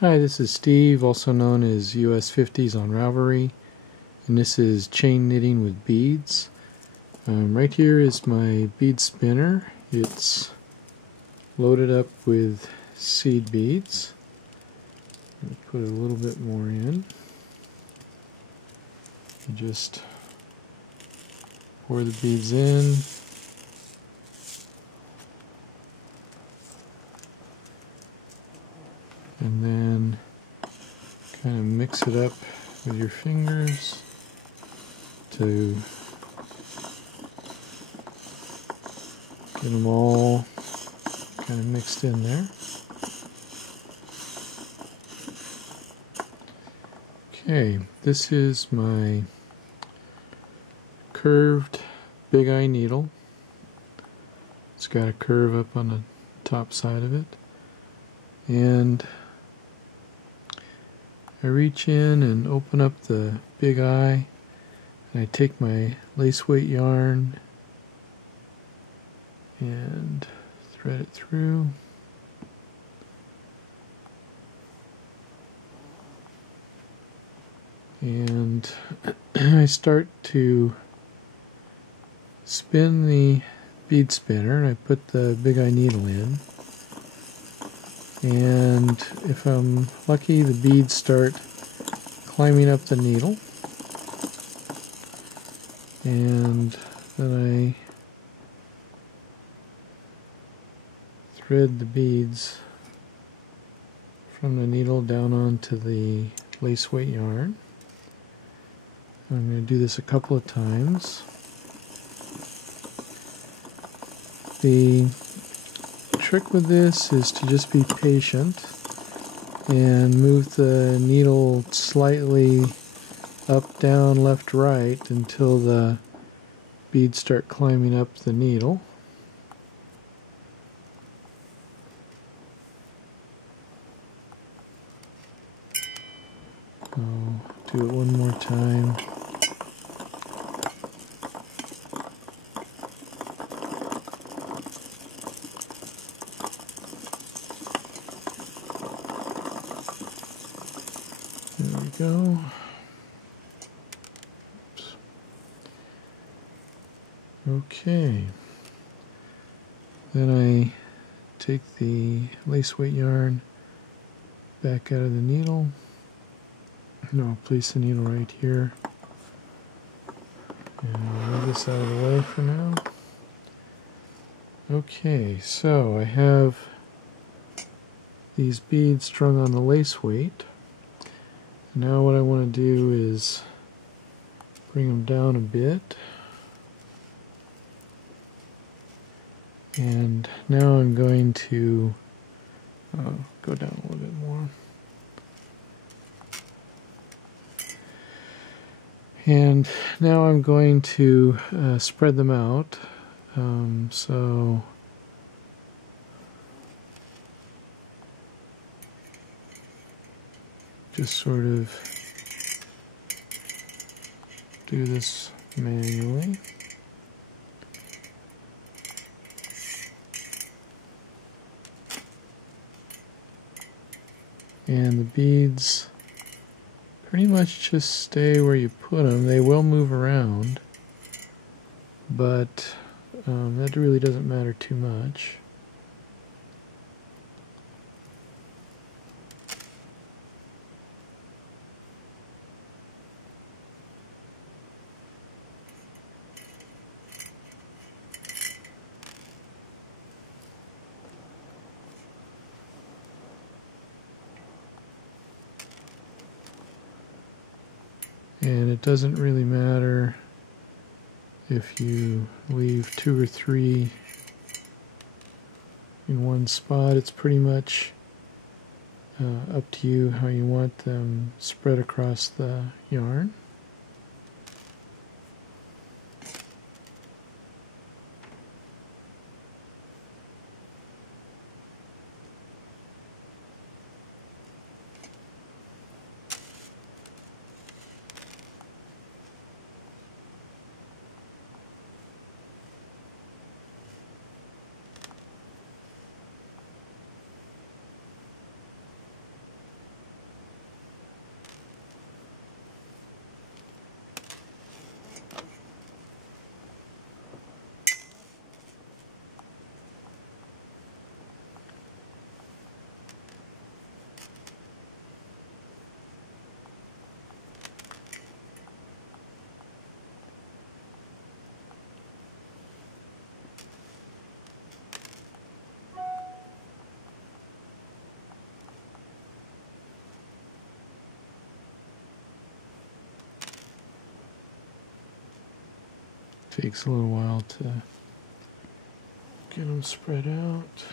Hi, this is Steve, also known as US 50s on Ravelry, and this is chain knitting with beads. Right here is my bead spinner. It's loaded up with seed beads. I'll put a little bit more in. Just pour the beads in. And then kind of mix it up with your fingers to get them all kind of mixed in there. Okay, this is my curved big eye needle. It's got a curve up on the top side of it. And I reach in and open up the big eye, and I take my lace weight yarn and thread it through. And I start to spin the bead spinner, and I put the big eye needle in. And if I'm lucky, the beads start climbing up the needle. And then I thread the beads from the needle down onto the lace weight yarn. I'm going to do this a couple of times. The trick with this is to just be patient and move the needle slightly up, down, left, right until the beads start climbing up the needle. I'll do it one more time. There we go. Oops. Okay. Then I take the lace weight yarn back out of the needle. And I'll place the needle right here. And I'll move this out of the way for now. Okay, so I have these beads strung on the lace weight. Now what I want to do is bring them down a bit. And now I'm going to go down a little bit more. And now I'm going to spread them out. So just sort of do this manually. And the beads pretty much just stay where you put them. They will move around, but that really doesn't matter too much. And it doesn't really matter if you leave 2 or 3 in one spot. It's pretty much up to you how you want them spread across the yarn. takes a little while to get them spread out.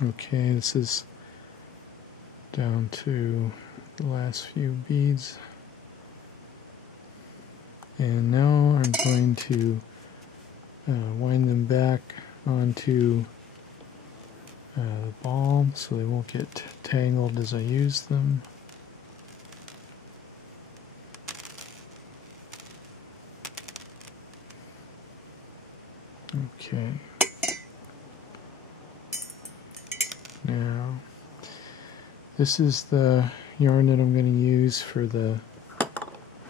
Okay, this is down to the last few beads. And now I'm going to wind them back onto the ball so they won't get tangled as I use them. Okay. Now, this is the yarn that I'm going to use for the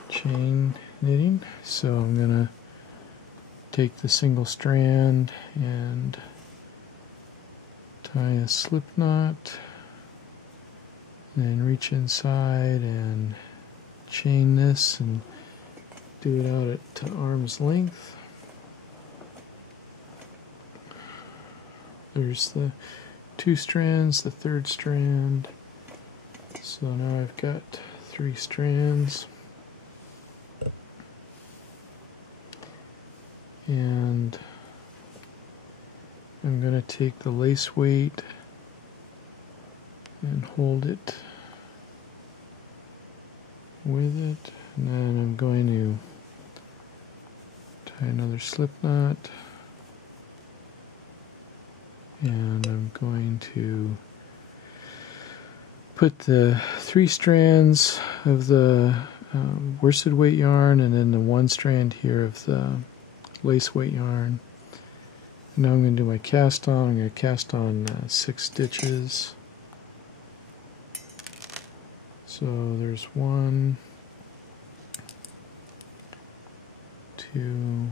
chain knitting. So I'm going to take the single strand and tie a slip knot, then reach inside and chain this and do it out at arm's length. There's the 2 strands, the 3rd strand. So now I've got 3 strands. And I'm going to take the lace weight and hold it with it. And then I'm going to tie another slip knot. And I'm going to put the 3 strands of the worsted weight yarn and then the 1 strand here of the lace weight yarn. Now I'm going to do my cast on. I'm going to cast on 6 stitches. So there's 1, 2,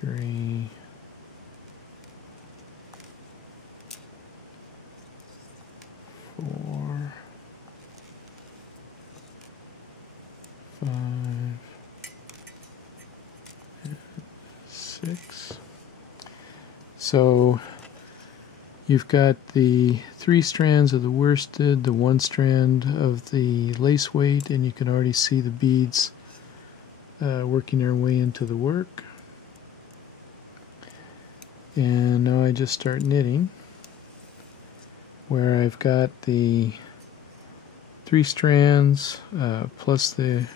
3, 4, 5, and 6. So you've got the 3 strands of the worsted, the 1 strand of the lace weight, and you can already see the beads working their way into the work. And now I just start knitting, where I've got the 3 strands plus the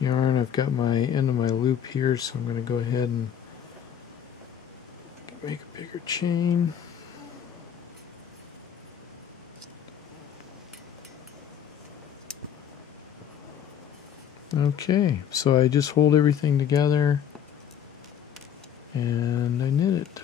yarn. I've got my end of my loop here, so I'm going to go ahead and make a bigger chain. Okay, so I just hold everything together and I knit it.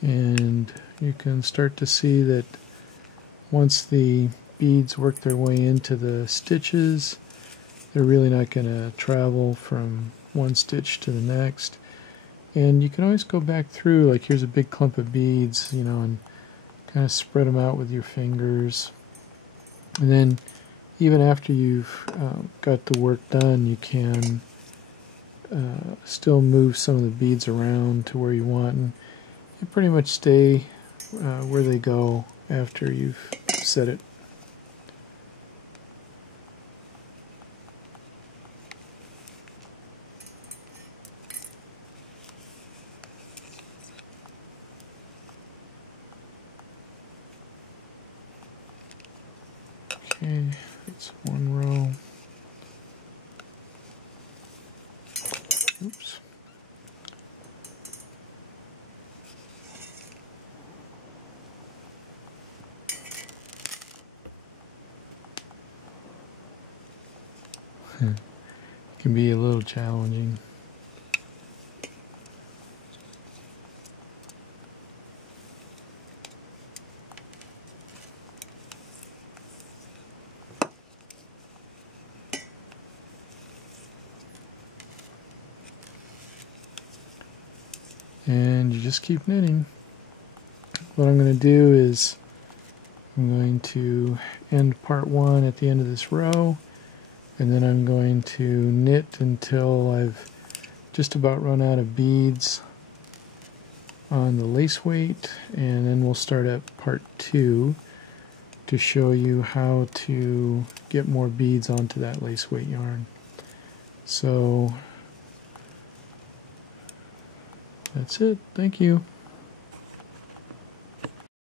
And you can start to see that once the beads work their way into the stitches, they're really not going to travel from one stitch to the next. And you can always go back through, like here's a big clump of beads, you know, and kind of spread them out with your fingers. And then even after you've got the work done, you can still move some of the beads around to where you want, and they pretty much stay where they go after you've set it. Okay, that's one row. Oops. Can be a little challenging. And you just keep knitting. What I'm going to do is I'm going to end part 1 at the end of this row, and then I'm going to knit until I've just about run out of beads on the lace weight, and then we'll start at part 2 to show you how to get more beads onto that lace weight yarn. So that's it. Thank you.